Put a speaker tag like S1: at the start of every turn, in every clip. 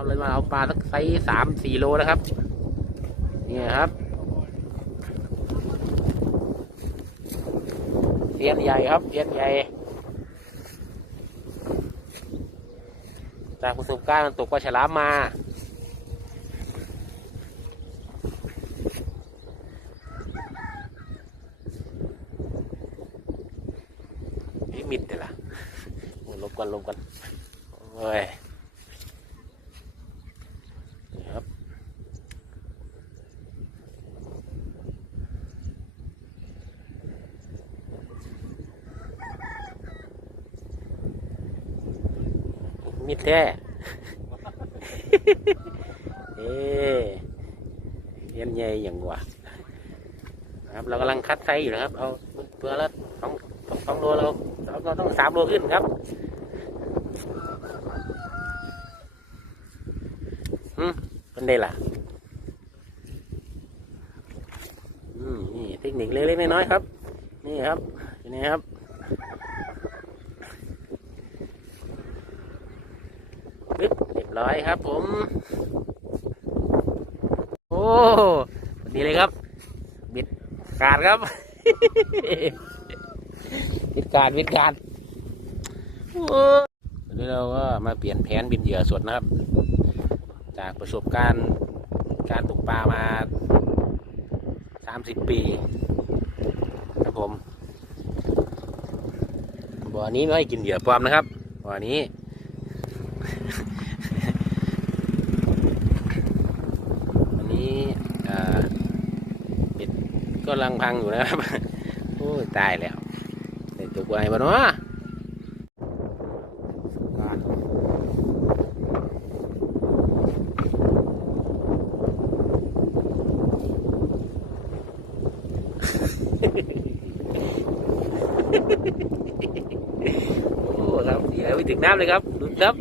S1: เอาเลยมาเอาปลาสักไซส์สามสี่โลนะครับนี่ครับ เสียนใหญ่ครับเสียนใหญ่จากประสบการณ์มันตกปลาฉลามมานี่มิดเดี๋ยล่ะลบกันลบกันโอ้ย มิดแท้เอ๊เย็นใหญ่อย่างวะนะครับเรากำลังคัดไซส์อยู่นะครับ เอาเพื่อละสองสองโลเราเราต้องสามโลขึ้นครับอืมเป็นได้ล่ะอืมนี่เทคนิคเล็กๆน้อยๆครับ นี่ครับนี่ครับ ปึ๊บเรียบร้อยครับผม โอ้ดีเลยครับ บิดขาดครับ บิดการบิดการโอ้วันนี้เราก็มาเปลี่ยนแผนบินเหยื่อสดนะครับ จากประสบการณ์การตกปลามาสามสิบปี ครับผมบ่อนี้ไม่ให้กินเหยื่อปลอมนะครับบ่อนี้วันนี้อ่าเป็ด ก็ลังพังอยู่นะครับ โอ้ยตายแล้วใส่ตัวไว้บ่เนาะโอ้ครับเดี๋ยไปถึงน้ำเลยครับลุ้นครับ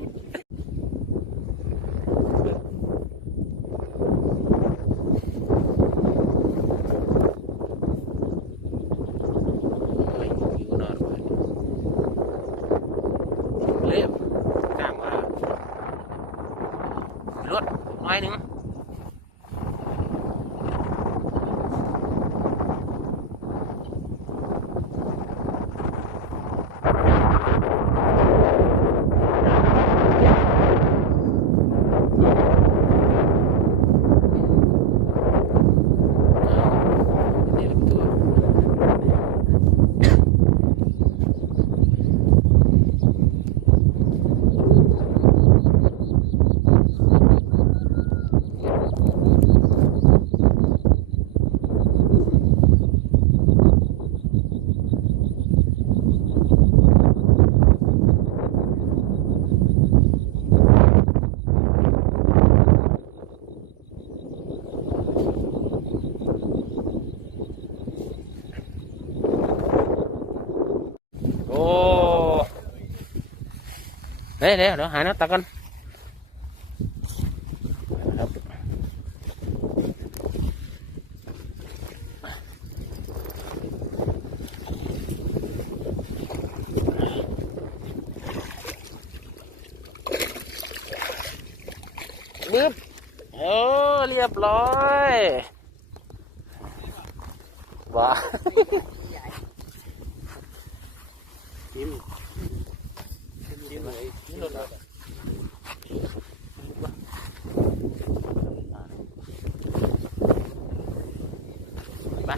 S1: เฮ้ยหิวนอนว่ะเรียบจ้างว่ารถน้อยหนึ่งนี่ลำตัว โอ้เดี๋ยวเดี๋ยวเดี๋ยวหาน้ำตากันครับ นึบโอ้เรียบร้อยว้า จิ้มจิ้มเลยนี่รถอะไรไปเอ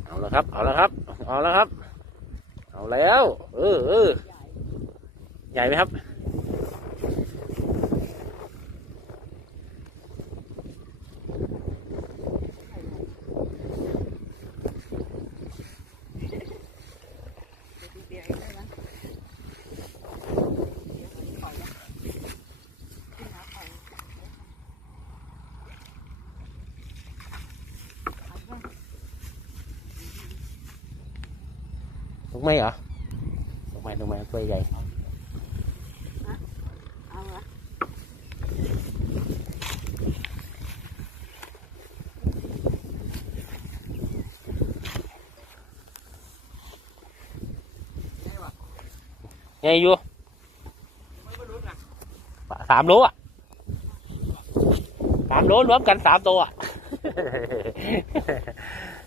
S1: าแล้วครับ เอาแล้วครับ เอาแล้วครับ เอาแล้ว เออเออใหญ่ไหมครับ thuộc mấy hả? Thuộc mày thuộc mày quay vậy. Nghe vô sạm lúa à? Sạm lúa lúa canh sạm tôi à.